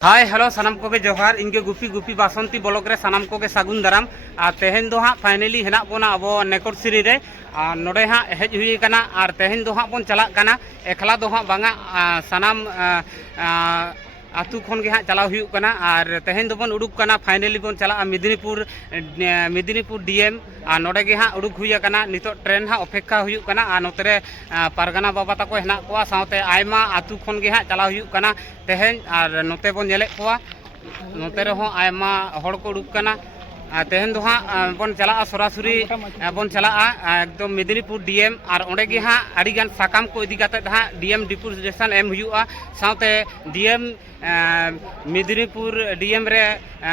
Hi hello सानाम को जोहार इनके गुपी गुपी बासंती ब्लॉक रे सानाम को सागुन दाराम और तेहन दो हाँ फाइनली हेना बोना अब नेकोर सिरी रे और नोडे हाँ हेज हुई कना और तेहन दो हाँ बन चला कना एकला दो हाँ बांगा सानाम आतु खन के हाँ चलाव हुई कना और तेहन दो बन उडुक कना फाइनली बन चला मेदिनीपुर डीएम और नोडे के हाँ उडुक हुई कना नितो ट्रेन हाँ अपेक्षा हुई कना और नोतरे पारगाना बाबा तको हेना कोआ साउते आयमा आतु खन के हाँ चलाव हुई कना तेहन और नोते बन नेले कोआ नोते रे हों आयमा हड़ को उडुक कना तेहन दो हाँ बन चला सरासरी बन चला एकदम मेदिनीपुर डीएम और ओंडे गे हाँ आड़ी गान साकाम को इदी काते हाँ डीएम डिपुटेशन एम हुआ साउते डीएम मेदिनीपुर डीएम रे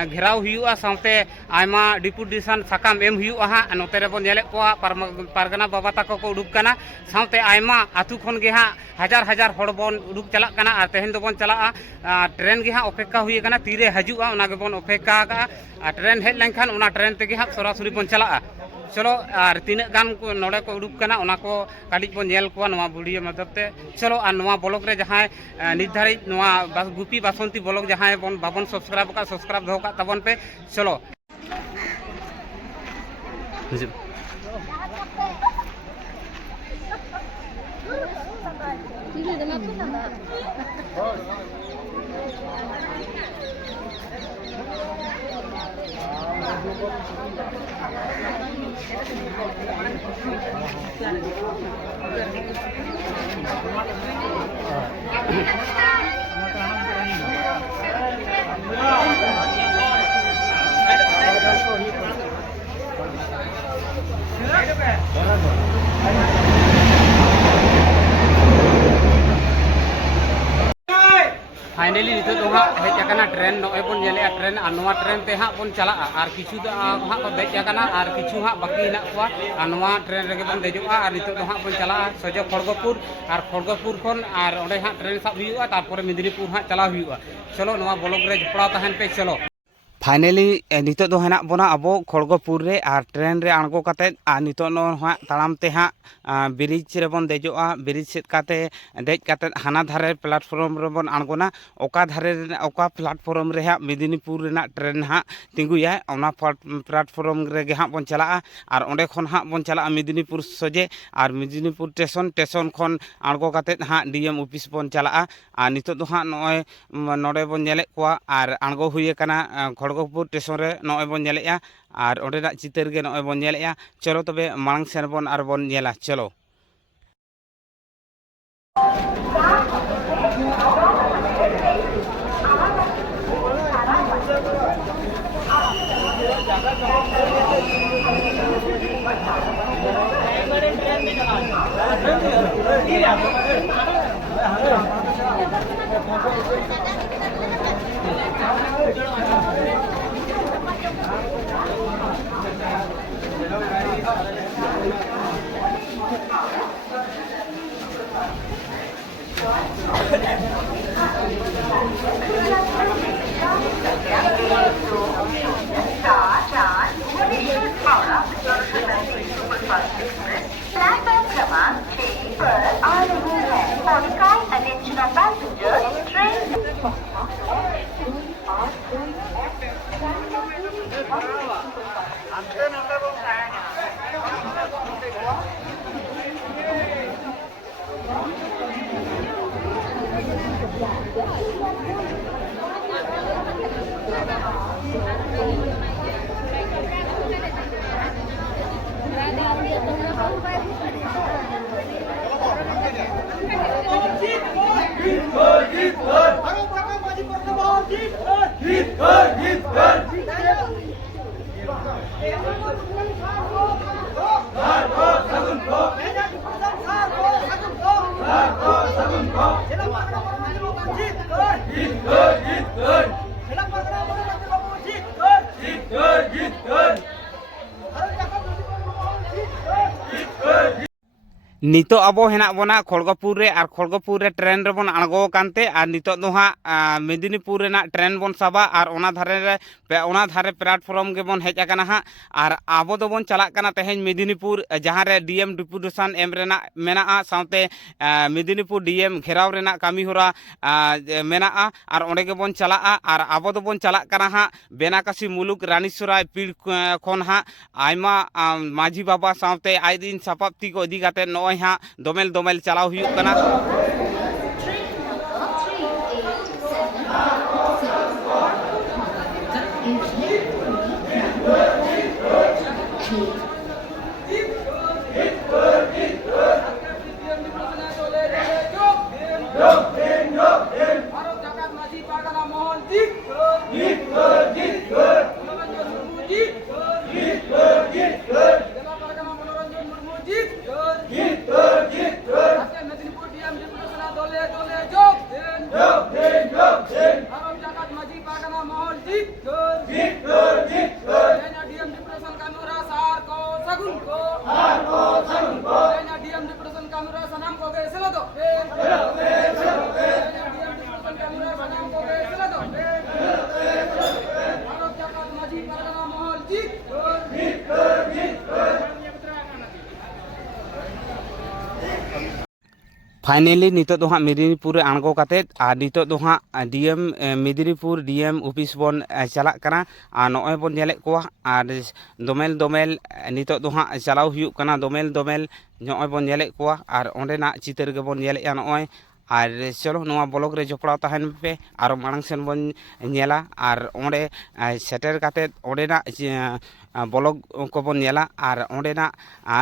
घेराव हुआ साउते आयमा डिपुटेशन साकाम एम हुआ हाँ नोते रे बन नेले कोआ पारगाना बाबा तको को उडुक कना साउते आयमा आतु खन गे हाँ हजार हजार हड़ बन उडुक चला कना और तेहन दो बन चला ट्रेन गे हाँ अपेक्षा हुई कना तीरे हजुआ ओना गे बन अपेक्षा का ट्रेन हेज लेनखान ओना ट्रेन तेगे हाँ सरासरी बन चला चलो और तीन गान को नोड़े को उडुक कना ओना को काटिज बन नेल कोआ नोआ वीडियो मतलब ते चलो और नोआ ब्लॉग रे जहां निर्धारित नोआ गुपी बासंती ब्लॉग जहां बन बाबन सब्सक्राइब का सब्सक्राइब दो का तबन पे चलो फाइनली नितो दो हाँ हेज आकाना ट्रेन नॉय बन नेले ट्रेन और नोआ ट्रेन ते हाँ बन चला और किछु दो हाँ को देज आकाना और किछु हाँ बाकी हेना कोआ और नोआ ट्रेन रेगे बन देजोआ और नितो दो हाँ बन चला सोजो खड़गपुर और खड़गपुर खन और ओंडे हाँ ट्रेन साब हुआ तारपरे मेदिनीपुर हाँ चला हुआ चलो नोआ ब्लॉग रे जपड़ा तहन पे चलो फाइनली नितो दो हेना बोना अब खड़गपुर रे और ट्रेन रे आणगो काते और नितो नो हाँ ताड़ाम ते हाँ ब्रिज रे बन देजोआ ब्रिज सेट काते देज काते हाना धारे प्लेटफॉर्म रे बन आणगोना ओका धारे ओका प्लेटफॉर्म रे हाँ मेदिनीपुर रेना ट्रेन हाँ तिंगुया ओना प्लेटफॉर्म रे गे हाँ बन चला और ओंडे खन हाँ बन चला मेदिनीपुर सोजे और मेदिनीपुर स्टेशन खन आणगो काते हाँ डीएम ऑफिस बन चला और नितो दो हाँ नॉय नोडे बन नेले कोआ और आणगो हुई कना खड़गपुर स्टेशन रे नॉय बन नेलेया और ओंडेना चितर गे नॉय बन नेलेया चलो तबे मांग सेन बन और बन नेला चलो नितो अब हेना बना खड़गपुर रे और खड़गपुर रे ट्रेन रे बन आड़गो कानते और नितो दो हाँ मेदिनीपुर रेना ट्रेन बन साबा और ओना धारे प्लेटफॉर्म के बन हेज आकाना हाँ और आबो दो बन चला काना तेहेन मेदिनीपुर जहाँ रे डीएम डिपुटेशन एम रेना मेना साउते मेदिनीपुर डीएम घेराव रेना कामी होरा मेना और ओंडे के बन चला और आबो दो बन चला काना हाँ बेनाकासी मुलुक रानीसराय पीड़ खन हाँ आयमा माझी बाबा साउते आय दिन सापाप्ती को इदी काते नय हाँ दोमेल दोमेल चलाव हुयुग कना। फाइनली नितो दो हाँ मेदिनीपुर आड़गो काते और नितो दो हाँ डीएम मेदिनीपुर डीएम ऑफिस बन चला कना और नॉय बन नेले कोवा और दोमेल दोमेल नितो दो हाँ चलाव हुयुग कना दोमेल दोमेल नॉय बन नेले कोवा और ओंडेना चितर के बन नेले नॉय और चलो नवा ब्लॉग रे जपड़ाव तहन पे और मांग सेन बन नेला और ओंडे सेटर काते ओंडेना ब्लॉग को बन नेला और ओंडेना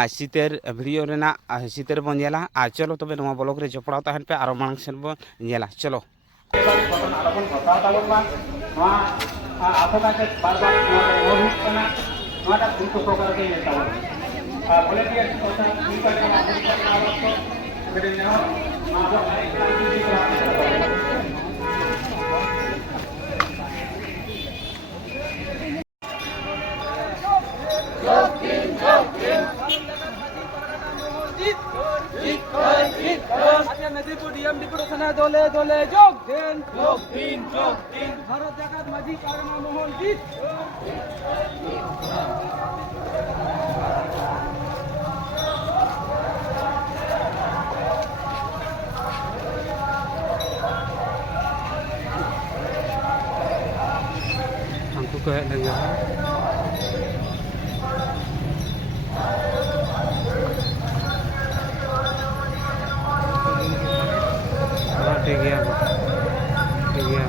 चितर वीडियो रेना चितर बन नेला और चलो तबे नवा ब्लॉग रे जपड़ाव तहन पे और मांग सेन बन नेला चलो मेदिनीपुर डीएम डिपुटेशन दले दले जोग दिन भारत जगत माझी पारगना मोहन जीत हमको कह लगे ठीक है ठीक है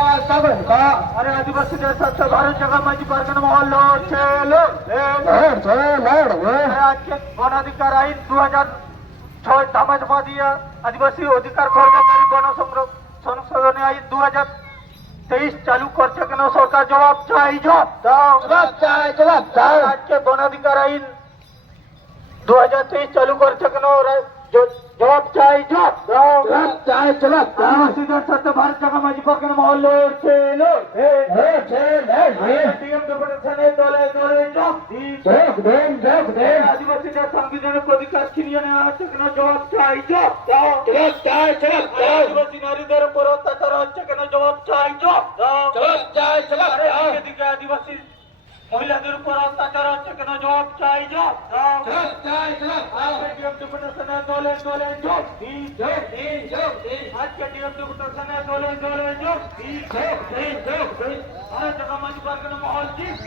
अरे आदिवासी स्वच्छ भारत जगह माझी पारगना मोहन वनाधिकार आईन 2006 समाजवादी आदिवासी अधिकार खर्चकारी वन संशोधन आईन 2023 चालू करছে কেন সরকার জবাব চাই জবাব চাই আজকে বনাধিকার আইন 2023 চালু করছে কেন জবাব চাই জবাব চাই আদিবাসীদের সাথে ভারত জায়গা মাঝি পারগনা মহল লড়ছে ডিএম ডিপুটেশনে দলে দলে যোগ দিন আদিবাসীদের সাংবিধানিক অধিকার ছিনিয়ে নেওয়া হচ্ছে কেন জবাব চাই জবাব চাই আদিবাসী নারীদের উপর অত্যাচার হচ্ছে কেন জবাব চাই জবাব চাই এদিকে আদিবাসী মহিলাদের উপর অত্যাচার হচ্ছে কেন জবাব চাই জবাব চাই ডিএম ডিপুটেশনে দলে দলে যোগ দিন আজকে ডিএম ডিপুটেশনে দলে দলে যোগ দিন ভারত জায়গা মাঝি পারগনা মহল জিত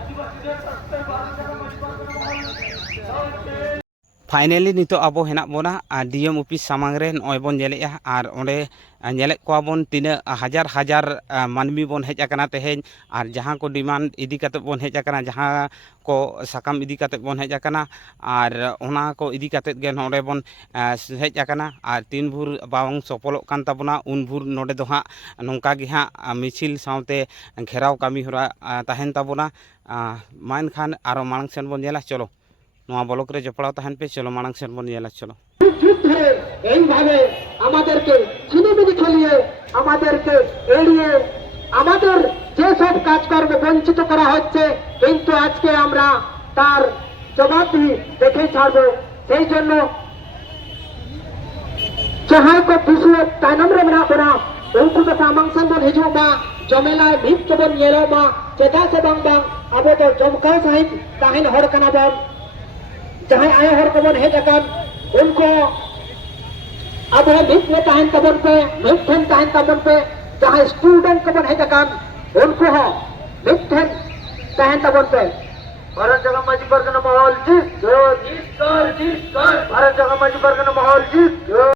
আদিবাসীদের স্বার্থে ভারত জায়গা মাঝি পারগনা মহল फाइनली नितो अब हेना बोना डीएम ऑफिस सामांग रे नय बन नेलेया और ओंडे नेले को बन तीना हजार हजार मानमी बन हेज आकना तेहेन और जहां को डिमांड इदी काते बन हेज आकना जहां को साकाम इदी काते बन हेज आकना और ओना को इदी काते गे नोडे बन हेज आकना और तीन भूर बावंग सफल कान ताबना उन भूर नोडे दो हां नोंका गे हां मिছিল साउते घेराव कामी होरा ताहेन ताबना मान खान आरो मांग सेन बन नेला चलो नोआ ब्लॉक रे जपड़ाव ताहन पे चलो मांग सेन बन नेला चलो যুদ্ধে এইভাবে আমাদেরকে ছিনিমিনি খেলিয়ে আমাদেরকে এড়িয়ে আমাদের যেসব কাজকর্ম বঞ্চিত করা হচ্ছে কিন্তু আজকে আমরা তার জবাবদিহি দেখে ছাড়বো সেই জন্য jahay ko bisu tainam re mena bona unku ko samang sanbon hiju ma jomela bhit ko bon yelo ma cheda se bang bang abo to jomka sahib tahin hor kana bon jahay ay hor ko bon hejakan उनको अब है मित में ताहन तबन पे मित हैं ताहन तबन पे जहाँ स्टूडेंट कबन है जकान उनको हो मित हैं ताहन तबन पे भारत जगह मजी वर्ग न माहौल जी भारत जगह मजी वर्ग न माहौल जी